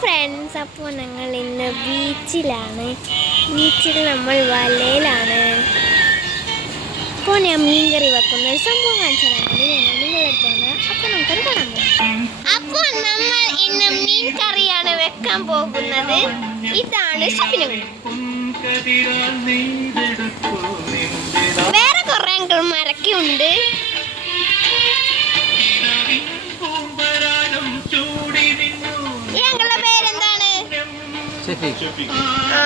Friends, അപ്പോൾ ഞങ്ങൾ ഇന്ന് ബീച്ചിലാണ്. ബീച്ചിൽ നമ്മൾ വലയിലാണ്. അപ്പോൾ ഞാൻ മീൻ കറി വെക്കുന്ന ഒരു സംഭവം കാണിച്ചതാണ്. നിങ്ങളെടുത്തോണ്ട് അപ്പോൾ നമുക്കത് കാണാൻ പോകാം. അപ്പോൾ നമ്മൾ ഇന്ന് മീൻ കറിയാണ് വെക്കാൻ പോകുന്നത്. ഇതാണ് ഷിപ്പിനും. വേറെ കുറെ അങ്കിൾമാരൊക്കെ ഉണ്ട്. ഞങ്ങളുടെ പേരെന്താണ്?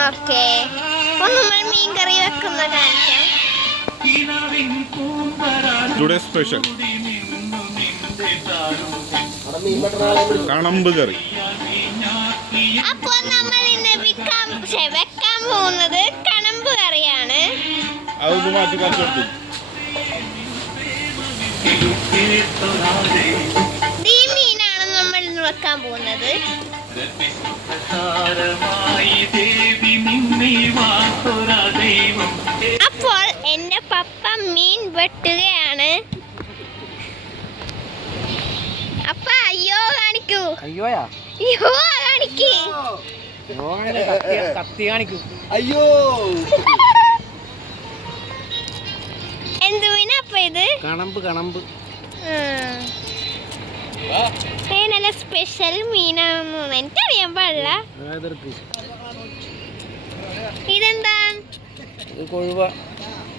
ഓക്കെ, അപ്പൊ നമ്മൾ മീൻ കറി വെക്കുന്ന കാണിക്കാം. സ്പെഷ്യൽ കണമ്പ് കറി. അപ്പൊ നമ്മൾ ഇന്ന് വെക്കാൻ പോകുന്നത് കണമ്പ് കറിയാണ്. അതൊന്ന് മാറ്റി കുറച്ചെടുത്തു. ഈ മീനാണ് നമ്മൾ ഇന്ന് വെക്കാൻ പോകുന്നത്. അപ്പോൾ എന്റെ പപ്പ മീൻ വെട്ടുകയാണ്. അപ്പ അയ്യോ കാണിക്കൂ. അയ്യോ കാണിക്കൂ. അയ്യോ എന്ത് മീനപ്പ ഇത്? കണമ്പ് നല്ല സ്പെഷ്യൽ മീനാണെന്ന് എനിക്കറിയാൻ പാടില്ല. ഇതെന്താ?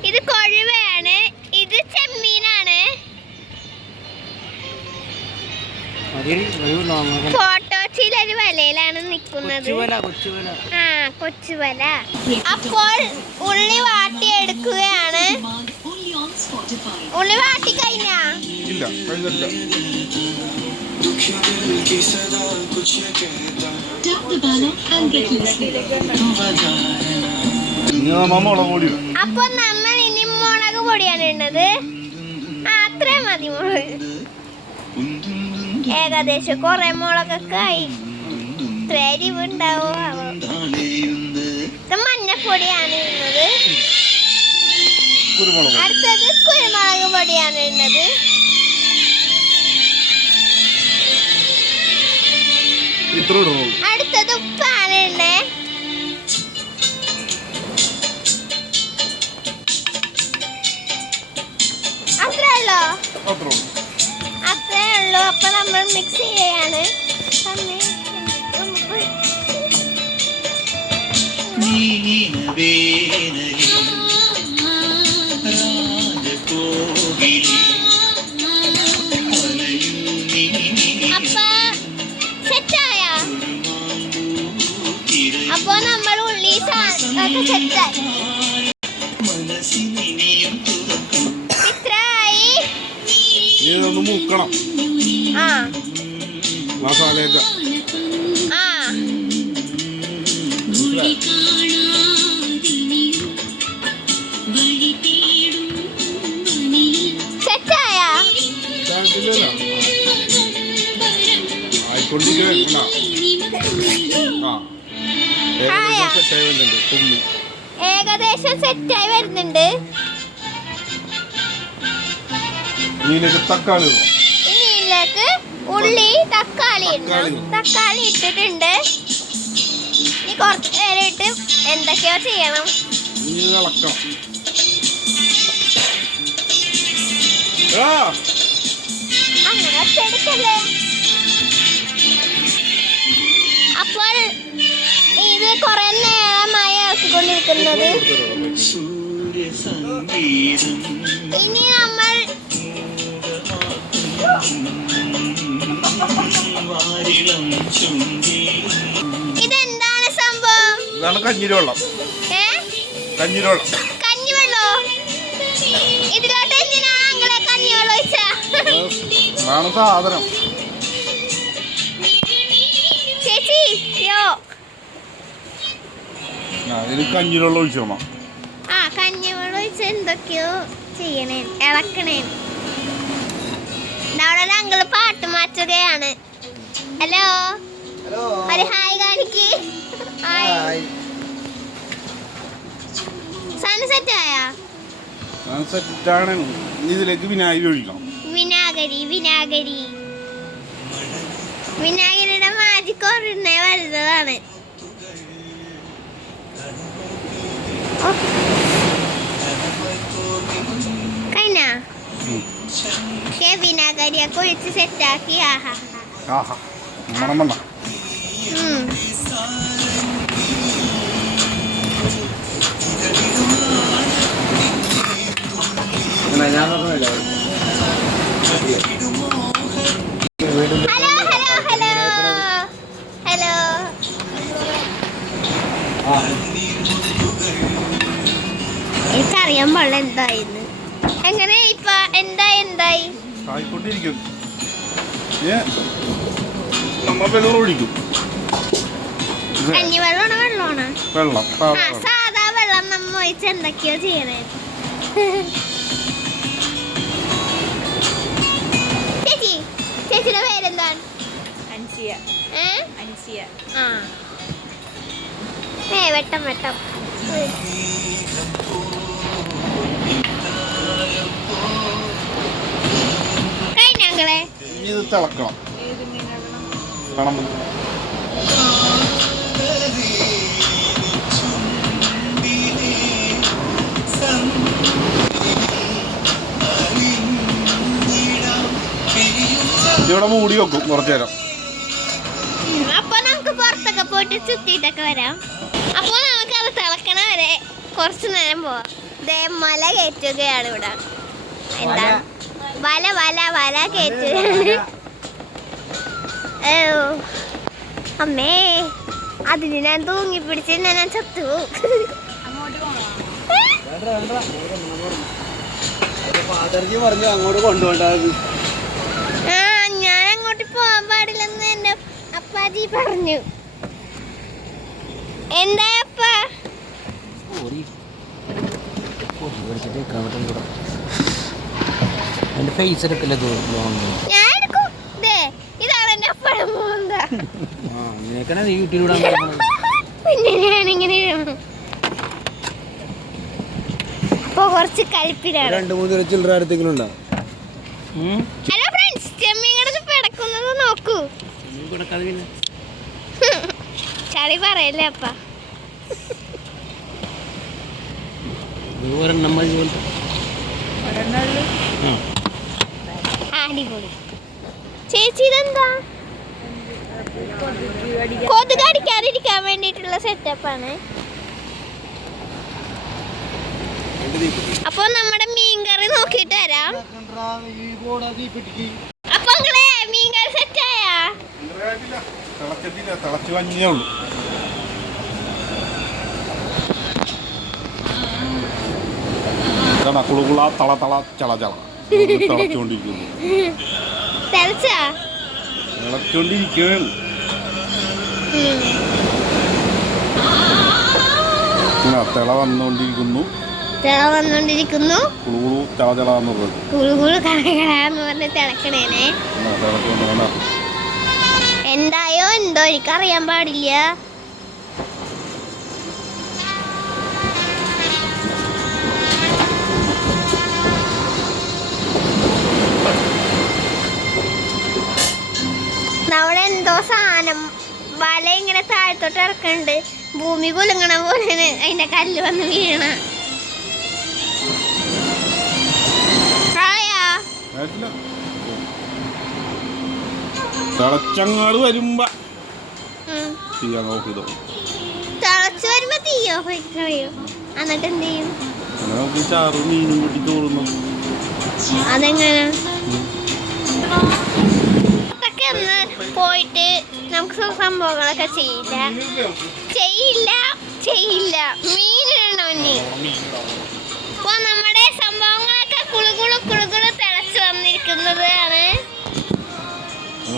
ഇത് കൊഴുവയാണ്. ഇത് ചെമ്മീനാണ്. ഫോട്ടോച്ചിലൊരു വലയിലാണ് നിൽക്കുന്നത്. കൊച്ചുവല. അപ്പോൾ ഉള്ളി വാട്ടിയെടുക്കുകയാണ്. ഉള്ളി വാട്ടി കഴിഞ്ഞാ? ഇല്ല, കഴിഞ്ഞില്ല. അപ്പൊ നമ്മൾ ഇനി മുളക് പൊടിയാണ് ഇടുന്നത്. അത്രയും മതി മുളക്. ഏകദേശം കൊറേ മുളകൊക്കെ ആയി. എരിവുണ്ടാവോ? ഇത് മഞ്ഞപ്പൊടിയാണ് ഇടുന്നത്. അടുത്തത് കുരുമുളക് പൊടിയാണ് ഇടുന്നത്. അടുത്തത് ഉപ്പാണ് ഇടുന്നത്. അത്രേ ഉള്ളൂ. അപ്പൊ നമ്മൾ മിക്സ് ചെയ്യാണ്. അപ്പൊ നമ്മൾ ഉള്ളി സെറ്റായി. ഇത്രയായി. ഇതൊന്ന് മൂക്കണം. മസാലയൊക്കെ ഏകദേശം സെറ്റായി വരുന്നുണ്ട്. തക്കാളി ഇതിലേക്ക് ഉള്ളി തക്കാളി ഇട്ടിട്ടുണ്ട്. ഇനി കുറച്ച് നേരം ഇട്ട് എന്തൊക്കെയോ ചെയ്യണം. അങ്ങനെ ചെടുക്കല്ലേ. അപ്പോൾ ഇത് കുറെ നേരമായി ഇറക്കിക്കൊണ്ടിരിക്കുന്നത്. ഇനി നമ്മൾ ഇതെന്താണ് സംഭവം? ഇതാണ് കഞ്ഞിരവെള്ളം. കഞ്ഞിവെള്ളോ? ഇതിലോട്ട് എന്തിനാ ഞങ്ങളെ കഞ്ഞിവെള്ളം ഒഴിച്ച? സാധനം ചേച്ചി കഞ്ഞിരവെള്ളം ഒഴിച്ചോണം. കഞ്ഞിവെള്ളം ഒഴിച്ച് എന്തൊക്കെയോ ചെയ്യണേ, ഇളക്കണേ. അവിടെ ഞങ്ങള് പാട്ട് മാറ്റുകയാണ്. ഹലോ, ഒരു ഹായ് കാണിക്ക്. സൺസെറ്റ് ആയാ? ഇതിലേക്ക് വിനാഗിരി ഒഴിക്കണം. വിനാഗിരിയുടെ മാജിക് ഒരെണ്ണേ കഴിഞ്ഞ വിനാഗരിയൊക്കെ ഒഴിച്ച് സെറ്റാക്കി. ആഹാ ആഹാ മണം വന്ന ഞാൻ പറഞ്ഞില്ല ഹലോ ഹലോ ഹലോ ഹലോ. എനിക്കറിയാൻ പാടില്ല എന്തായിന്ന്. എങ്ങനെ ഇപ്പൊ എന്തായി ആയിക്കൊണ്ടിരിക്കും. നമ്മ വെള്ളം ഒഴിക്കും. കഞ്ഞിവെള്ളമാണോ വെള്ളമാണോ? വെള്ളം സാധാ വെള്ളം നമ്മ ഒഴിച്ച് എന്തൊക്കെയോ ചെയ്യണേ. ചേച്ചിയുടെ പേരെന്താണ്? അൻസിയ. ഏ അൻസിയ. ആ വെട്ടം കഴിഞ്ഞങ്ങളെ ഇത് തിളക്കണം. ഏത് മീനാകണം? കണമ്പ് ഇവിടെ മൂടി വെക്കും കുറച്ചു നേരം. അപ്പൊ നമുക്ക് പുറത്തൊക്കെ പോയിട്ട് ചുറ്റിട്ടൊക്കെ വരാം. അപ്പൊ നമുക്ക് അത് തിളക്കണ വരെ കുറച്ചു നേരം പോവാം. ദേ മല കയറ്റുകയാണ് ഇവിടെ. എന്താ വല കയറ്റുകയാണ്. അമ്മേ അതിന് ഞാൻ തൂങ്ങി പിടിച്ച് ഞാൻ ചത്തു. അങ്ങോട്ട് പോകണോ? ഫാദർജി പറഞ്ഞു അങ്ങോട്ട് കൊണ്ടുപോകേണ്ടത്. ഞാൻ അങ്ങോട്ട് പോവാൻ പാടില്ലെന്ന് എന്റെ അപ്പാജി പറഞ്ഞു. എന്താ അപ്പ? ഞാൻ എടുക്കും. ഇതാണ് എന്റെ അപ്പഴം പോകുന്നത്. പിന്നെ ഞാനിങ്ങനെ അപ്പൊ കുറച്ച് കൽപ്പിലാണ്. 2-3 ചില്ലറ അടുത്തെങ്കിലും ഉണ്ടോ? ഹലോ ഫ്രണ്ട്സ്, ചെമ്മീൻ കിടന്ന് പിടക്കുന്നത് നോക്കൂ. ചളി പറയല്ലേ അപ്പ. അടിപൊളി. ചേച്ചി ഇതെന്താ? കൊതുക് അടിക്കാതിരിക്കാൻ വേണ്ടിയിട്ടുള്ള സെറ്റപ്പാണ്. അപ്പൊ നമ്മുടെ മീൻകറി നോക്കിട്ട് വരാം. അപ്പൊ നിങ്ങളെ മീൻകറി സെറ്റായാ? തിളച്ചു വഞ്ഞേ ഉള്ളൂ. കുളുകുള തള തള ചള ചള തിളച്ചോണ്ടിരിക്കുന്നു. തിളച്ചോണ്ടിരിക്കുകയാണ്. തിള വന്നോണ്ടിരിക്കുന്നു. കുളുകുളു ചള ചള എന്ന് പറഞ്ഞു. കുളുകുളു കടകടാന്ന് പറഞ്ഞ് തിളക്കണേനെ. എന്തായോ എന്തോ എനിക്കറിയാൻ പാടില്ല. അവിടെ എന്തോ സാധനം വല ഇങ്ങനെ താഴത്തോട്ട് ഇറക്കണ്ട്. ഭൂമി കുലുങ്ങണ പോലെ അതിന്റെ കല്ല് വന്ന് വീണ. തിളച്ചങ്ങാട് വരുമ്പോ തിളച്ചു വരുമ്പോ തീയോ കളയോ? എന്നിട്ട് എന്ത് ചെയ്യും? ചാറും മീനും കൂട്ടി ചോറുന്നു. അതെങ്ങനെ? പോയിട്ട് നമുക്ക് സംഭവങ്ങളൊക്കെ ചെയ്യില്ല. മീനാണോ ഇനി? അപ്പൊ നമ്മുടെ സംഭവങ്ങളൊക്കെ കുളുകുളു തിളച്ചു വന്നിരിക്കുന്നതാണ്.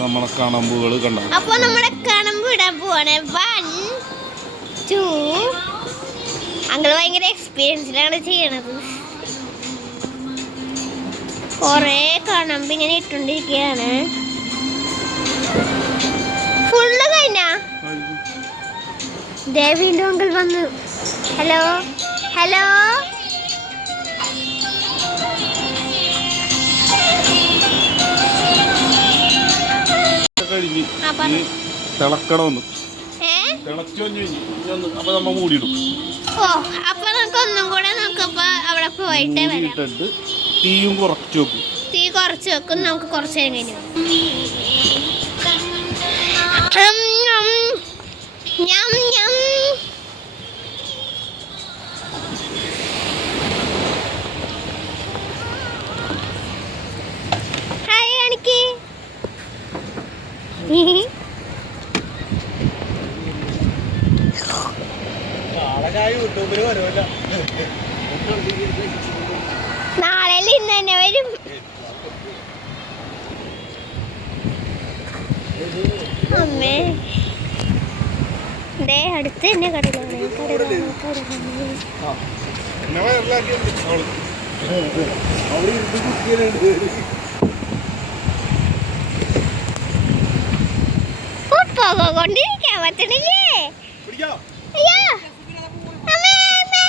നമ്മളെ കണമ്പുകൾ കണ്ടോ? അപ്പൊ നമ്മുടെ കണമ്പ് ഇടാൻ പോവാണ്. 1 2. അങ്ങള് ഭയങ്കര എക്സ്പീരിയൻസിലാണ് ചെയ്യണത്. കൊറേ കണമ്പ് ഇങ്ങനെ ഇട്ടോണ്ടിരിക്കുകയാണ്. ഫുള്ള് കഴിഞ്ഞ ദേവിന്റെ അങ്കിൾ വന്നു. ഹലോ കഴിഞ്ഞ് തിളക്കണമെന്ന്. തിളച്ചു കഴിഞ്ഞ് അപ്പൊ നമ്മ മൂടിയിടും. ഓ അപ്പൊ നമുക്ക് ഒന്നും കൂടെ നമുക്കപ്പോ അവിടെ പോയിട്ട് വരാം. മൂടിയിട്ടിട്ട് തീയും കുറച്ച് വെക്കും. തീ കുറച്ച് വെക്കും. നമുക്ക് കുറച്ച് നേരം കഴിഞ്ഞു ഹായ് കാണിക്ക്. യൂട്യൂബിൽ വരുമല്ലോ. നാളെ ഇന്ന് തന്നെ വരും. അമ്മേ ദേ അടുത്ത് തന്നെ കടലാണ്. പിന്നെ വയറിലാക്കിയുണ്ട് അവള്. അവിടെ ഇരുന്ന് കുത്തിയുണ്ട്. കൊണ്ടിരിക്കാൻ പറ്റണില്ലേ? പിടിക്കാ. അയ്യോ അമ്മേ അമ്മേ.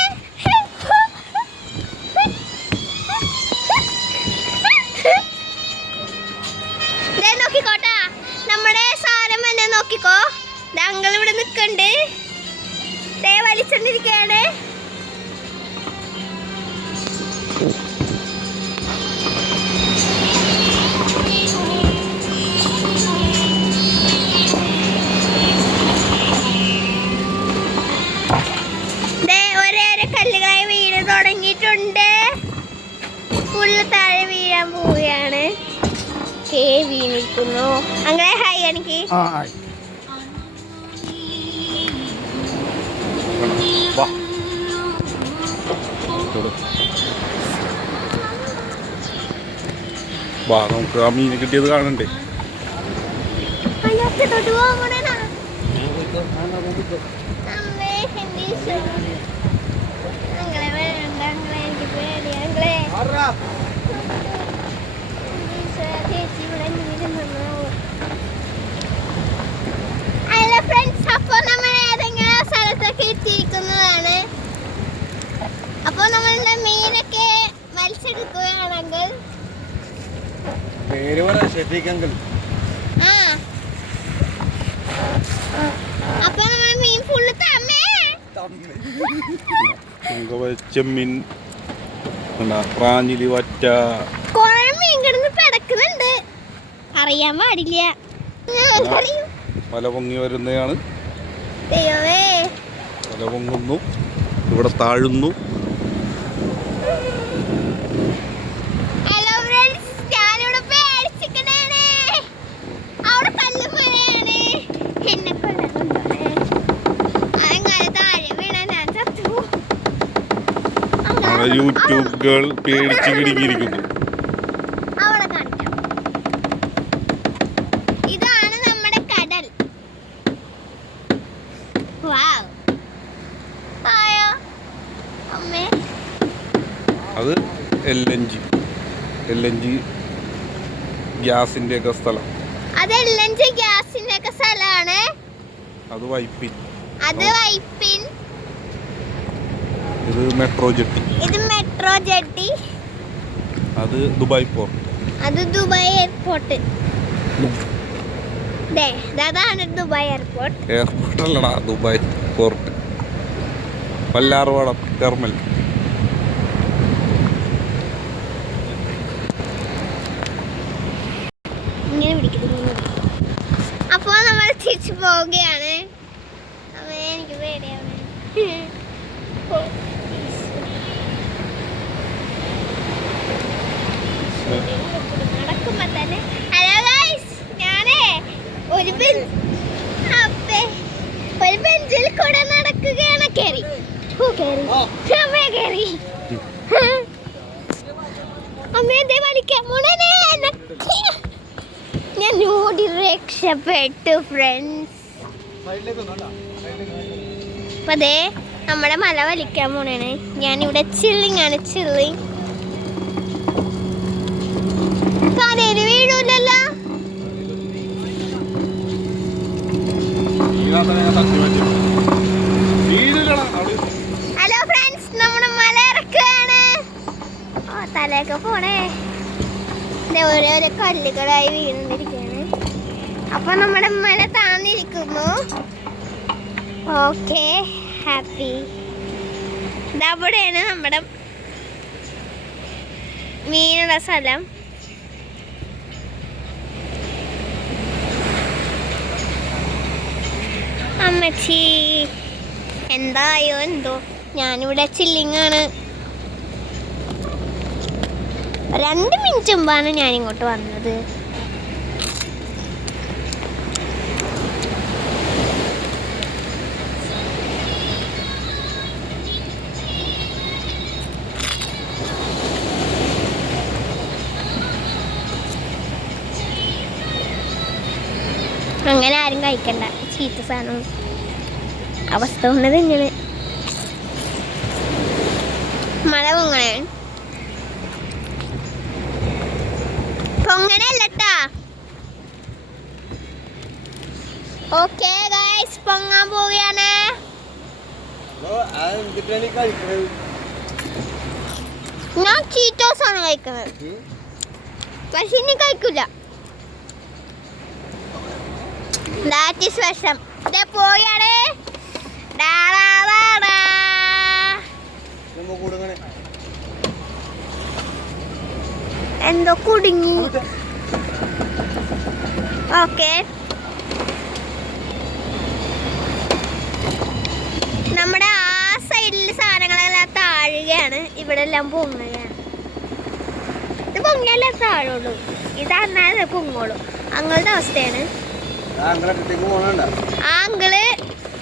ദേ നോക്കിക്കോട്ടാ, നമ്മുടെ സാരം എന്നെ നോക്കിക്കോ. ഞങ്ങൾ ഇവിടെ നിക്കണ്ട്. ദേ വലിച്ചോണ്ടിരിക്കയാണ്. കല്ലുകളായി വീണ് തുടങ്ങിയിട്ടുണ്ട്. ഫുള്ള് താഴെ വീഴാൻ പോവുകയാണ്. വീണിരിക്കുന്നു. അങ്ങനെ ഹായ് എനിക്ക് നമുക്ക് ആ മീൻ കിട്ടിയത് കാണണ്ടേ. തൊട്ട് പോകാൻ ഹലോ ഫ്രണ്ട്സ്, അപ്പോൾ നമ്മൾ ഏതെങ്കിലും സ്ഥലത്തൊക്കെ എത്തിയിരിക്കുന്നതാണ്. അപ്പോൾ നമ്മളുടെ മീനൊക്കെ വലിച്ചെടുക്കുകയാണെങ്കിൽ പേര് പറ ഷെഫീഖ്. അപ്പോൾ നമ്മൾ മീൻ ഫുള്ള് ചെമ്മീൻ, പ്രാഞ്ഞിലി, വറ്റ, കൊറേ മീൻ കിടന്ന് പിടക്കുന്നുണ്ട്. അറിയാൻ പാടില്ല. മല പൊങ്ങി വരുന്നതാണ്. ദൈവമേ, മല പൊങ്ങുന്നു, ഇവിടെ താഴുന്നു. ഹലോ ഫ്രണ്ട്സ്, ഞാനിവിടെ പേടിച്ചിരിക്കണേണ്. അവിടെ കല്ല് മഴയാണ്. എന്നെ കൊല്ലാനുണ്ടോണേ. അങ്ങനെ താഴെ വീണാ ഞാൻ ചത്തു. യൂട്യൂബ് ഗേൾ പേടിച്ച് കിടങ്ങിയിരിക്കുന്നു. അവിടെ കാണിക്കാം. ഇതാണ് നമ്മുടെ കടൽ. വാവ്. ആയോ അമ്മേ. അത് LNG ഗ്യാസിന്റെ ഒക്കെ സ്ഥലം. അത് LNG ഗ്യാസിന്റെ ഒക്കെ സ്ഥലമാണ്. അത് വൈപ്പിൻ. ഇത് മെട്രോ ജെട്ടി. അത് ദുബായ് പോർട്ട്. എയർപോർട്ട്. അതാണ് ദുബായ് എയർപോർട്ട്. എയർപോർട്ട് അല്ലടാ, ദുബായ് പോർട്ട്. പല്ലാർവാട ടെർമിനൽ. അപ്പോൾ നമ്മൾ തിരിച്ചു പോവുകയാണ്. എനിക്ക് പേടിയാണ്. നടക്കുമ്പോ തന്നെ ഹലോ ഗൈസ്, ഞാനേ ഒരു ബെഞ്ചിൽ കൂടെ നടക്കുകയാണ്. കേറി അമ്മേ വലിക്കാൻ ഞാൻ ഓടി രക്ഷപ്പെട്ടു ഫ്രണ്ട്സ്. അപ്പൊ അതെ നമ്മുടെ മല വലിക്കാൻ പോണേണ്. ഞാനിവിടെ ചില്ലിങ് ആണ്. കരയില് വീഴൂലല്ലോ. ഹലോ ഫ്രണ്ട്സ്, നമ്മുടെ മല ഇറക്കുകയാണ്. തലയൊക്കെ പോണേ. ഓരോരോ കല്ലുകളായി വീണിരിക്കുകയാണ്. അപ്പൊ നമ്മുടെ മല താന്നിരിക്കുന്നു. Okay happy. ഇതവിടെയാണ് നമ്മുടെ മീനുള്ള സ്ഥലം. അമ്മച്ചി എന്തായോ എന്തോ, ഞാനിവിടെ ചില്ലിങ്ങാണ്. 2 മിനിറ്റ് മുമ്പാണ് ഞാനിങ്ങോട്ട് വന്നത്. അങ്ങനെ ആരും കഴിക്കണ്ട, ചീത്ത സാധനം. അവസ്ഥ ഉള്ളത് ഇങ്ങനെ മഴ പൊങ്ങണേ. പൊങ്ങനല്ലട്ടാ. ഓക്കെ ഗൈസ്, പൊങ്ങാൻ പോവുകയാണ്. ഞാൻ ചീറ്റോസ് ആണ് കഴിക്കുന്നത്, പക്ഷെ ഇനി കഴിക്കില്ല. ദാറ്റ് ഈസ് വിഷം. ഇതേ പോയാണ്. എന്തോ കുടുങ്ങി. ഓക്കെ, നമ്മുടെ ആ സൈഡിൽ സാധനങ്ങളെല്ലാം താഴുകയാണ്, ഇവിടെ എല്ലാം പൊങ്ങുകയാണ്. ഇത് പൊങ്ങിയാലേ താഴുള്ളൂ, ഇതന്നാലേ പൊങ്ങോളൂ. അങ്ങനത്തെ അവസ്ഥയാണ്. ആങ്കിള്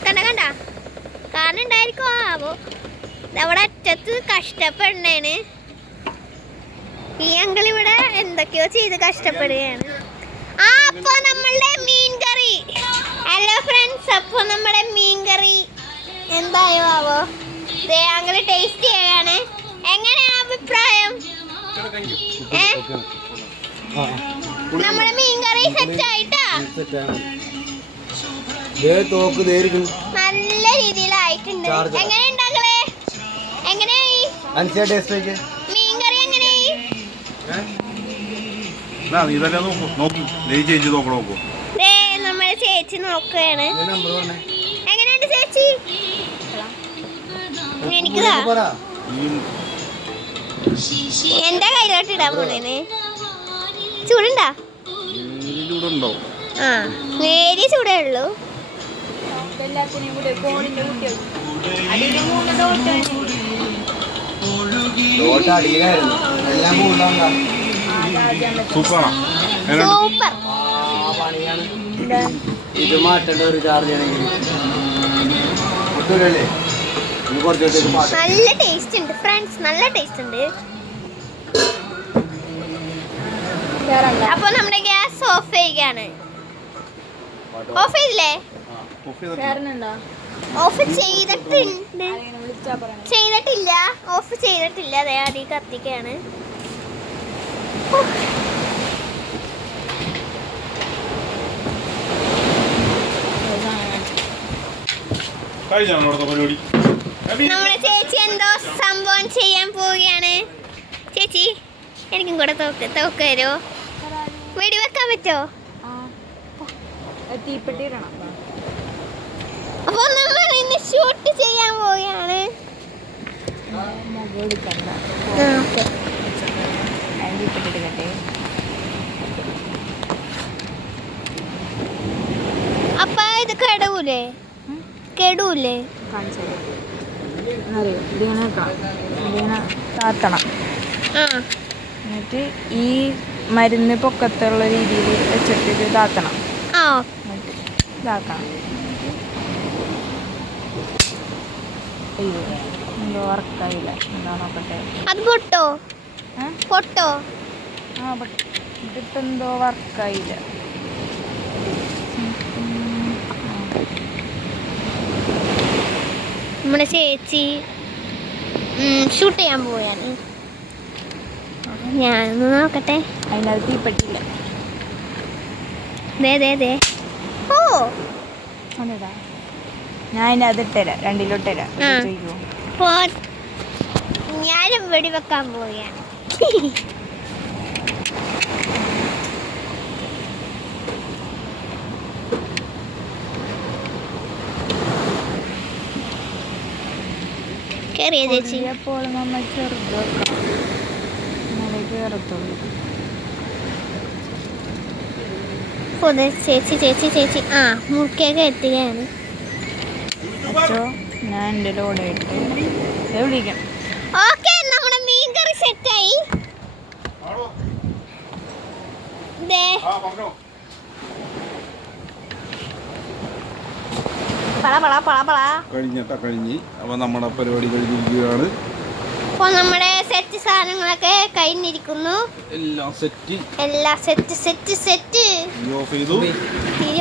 കണ്ട കാരണം ഉണ്ടായിരിക്കോ ആവോ. അവിടെ അറ്റത്ത് കഷ്ടപ്പെടണേന്. ഈ അങ്കിൾ ഇവിടെ എന്തൊക്കെയോ ചെയ്ത് കഷ്ടപ്പെടുകയാണ്. അപ്പൊ നമ്മളുടെ മീൻ കറി, ഹലോ ഫ്രണ്ട്സ്, അപ്പൊ നമ്മുടെ മീൻ കറി എന്തായോ ആവോ. അങ്കിള് ടേസ്റ്റ് ചെയ്യാണ്. എങ്ങനെയാണ് അഭിപ്രായം? നമ്മുടെ മീൻ കറി സെറ്റ് ആയിട്ടാ, നല്ല രീതിയിലായിട്ടുണ്ട്. എങ്ങനെയുണ്ട് അങ്കിളെ? എങ്ങനെയായി മീൻ കറി? എങ്ങനെയായി? നമ്മളെ ചേച്ചി നോക്കുകയാണ്. എങ്ങനെയുണ്ട് ചേച്ചി? എനിക്കതാ എന്റെ കയ്യിലോട്ട് ഇടാൻ പോണേന്. ചൂടുണ്ടാ? ആ, നേരിയ ചൂടേ ഉള്ളൂ. എല്ലാത്തിനും കൂടെ ഫോണിന്റെ കുട്ടികൾ സൂപ്പർ. ഇത് മാറ്റേണ്ട ഒരു ചാർജ് ആണെങ്കിൽ നല്ല ടേസ്റ്റ് ഉണ്ട് ഫ്രണ്ട്സ്, നല്ല ടേസ്റ്റ് ഉണ്ട്. അപ്പൊ നമ്മുടെ ഗ്യാസ് ഓഫ് ചെയ്യുകയാണ്. ഓഫ് ചെയ്തില്ലേ? ഓഫ് ചെയ്തിട്ടില്ല, ഓഫ് ചെയ്തിട്ടില്ല. അതെ, അതി കത്തിക്കാണ്. നമ്മുടെ ചേച്ചി എന്തോ സംഭവം ചെയ്യാൻ പോവുകയാണ്. ചേച്ചി എനിക്കും കൂടെ തോക്ക് തരുമോ? വെടി വെക്കാൻ പറ്റുമോ? തീപ്പെട്ടി ഇടണം. അപ്പൊ നമ്മൾ ഇന്ന് ഷൂട്ട് ചെയ്യാൻ പോവുകയാണ്. അപ്പൊ ഇത് കെടൂലേ? കെടൂലേ? ഇതിങ്ങനെ താത്തണം. എന്നിട്ട് ഈ മരുന്ന് പൊക്കത്തുള്ള രീതിയിൽ വെച്ചിട്ട് ഇത് താത്തണം. ഇതാക്കണം. അയ്യോ, എന്തോ വർക്കായില്ല. എന്താ നോക്കട്ടെ. അത് പൊട്ടോ? പൊട്ടോ? ആ ഇതിപ്പോ എന്തോ വർക്കായില്ല. നമ്മുടെ ചേച്ചി ഷൂട്ട് ചെയ്യാൻ പോവുകയാണ്. ഞാനൊന്ന് നോക്കട്ടെ. അതിനകത്ത് തീപ്പെട്ടില്ല. ഓ, ഒന്നിടാ. ഞാൻ അതിനകത്ത് ഇട്ടുതരാം, രണ്ടിലോട്ടുതരാം. ഞാനും വെടി വെക്കാൻ പോവുകയാണ്. കയറിയ ചേച്ചി. അപ്പോൾ നമ്മൾ ചെറുത് വെക്കാം, എന്നാലേ കയറത്തുള്ളൂ. ചേച്ചി ചേച്ചി ചേച്ചി ആ മുറിക്കൊക്കെ എത്തുകയാണ്. അച്ചോ, ഞാൻ എൻ്റെ ലോഡായിട്ട് വിളിക്കാം. ഓക്കെ, നമ്മുടെ മീൻകറി സെറ്റായി. കഴിഞ്ഞ് അപ്പൊ നമ്മുടെ പരിപാടി കഴിഞ്ഞിരിക്കുകയാണ്. അപ്പൊ നമ്മുടെ സെറ്റ് സാധനങ്ങളൊക്കെ കഴിഞ്ഞിരിക്കുന്നു. എല്ലാം സെറ്റ് ഓഫ് ചെയ്തു.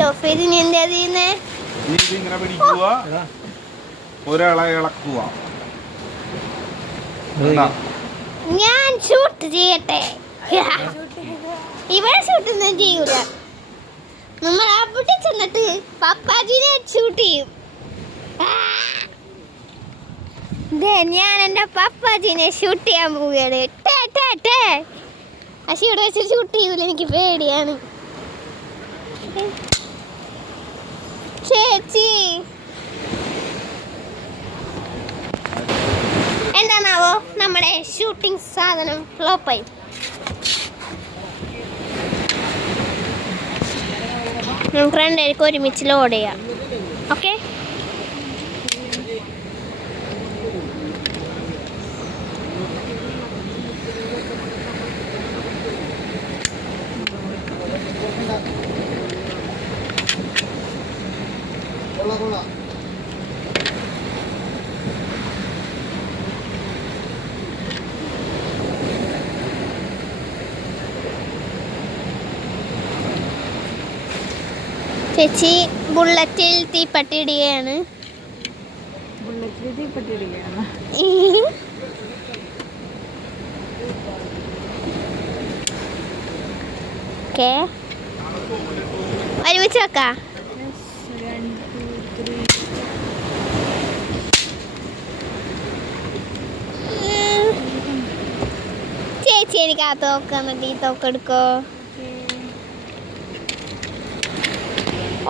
ഓഫ് ചെയ്ത് ഇനി എന്താ ചെയ്യുന്നേ? ഇങ്ങനെ പിടിക്കുക, ഒരാളെ ഇളക്കുക. ഞാൻ ഷൂട്ട് ചെയ്യട്ടെ? ഇവിടെ ഷൂട്ടൊന്നും ചെയ്യൂല. നമ്മൾ അവിടെ ചെന്നിട്ട് പപ്പാജിനെ ഷൂട്ട് ചെയ്യും. ഞാൻ എൻ്റെ പപ്പാജിനെ ഷൂട്ട് ചെയ്യാൻ പോവുകയാണ്. പക്ഷെ ഇവിടെ വെച്ച് ഷൂട്ട് ചെയ്യൂല, എനിക്ക് പേടിയാണ്. ചേച്ചി എന്താണാവോ നമ്മുടെ ഷൂട്ടിംഗ് സാധനം ഫ്ലോപ്പായി. നമുക്ക് രണ്ടുപേർക്ക് ഒരുമിച്ച് ലോഡ് ചെയ്യാം. ഓക്കെ, ചേച്ചി ബുള്ളറ്റിൽ തീപ്പട്ടിയിടുകയാണ്. ബുള്ളറ്റിൽ തീപ്പെട്ടിരിക്കുകയാണ്. ഓക്കെ, ഒരുമിച്ച് വെക്കാം. ചേച്ചി എനിക്ക് ആ തോക്ക് എന്നിട്ട് ഈ തോക്ക് എടുക്കോ.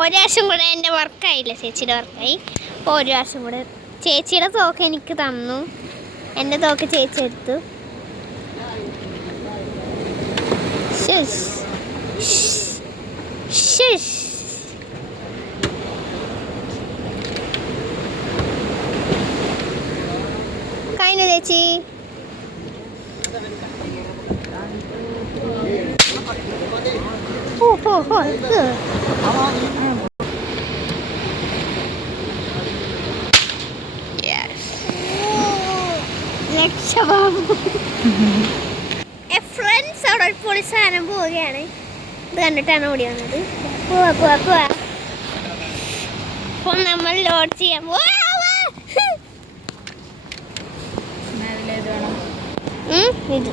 ഒരു വർഷം കൂടെ എൻ്റെ വർക്കായില്ല, ചേച്ചിയുടെ വർക്കായി. അപ്പോൾ ഒരു വർഷം കൂടെ ചേച്ചിയുടെ തോക്ക് എനിക്ക് തന്നു, എൻ്റെ തോക്ക് ചേച്ചി എടുത്തു. കഴിഞ്ഞു ചേച്ചി. ഫ്രണ്ട്സ് അവിടെ ഒരു പോലീസ് സാധനം പോവുകയാണ്. ഇത് കണ്ടിട്ടാണ് ഓടി വന്നത്. പോവാ അപ്പോൾ നമ്മൾ ലോഡ് ചെയ്യാൻ അതിലേത് വേണം? ഇത്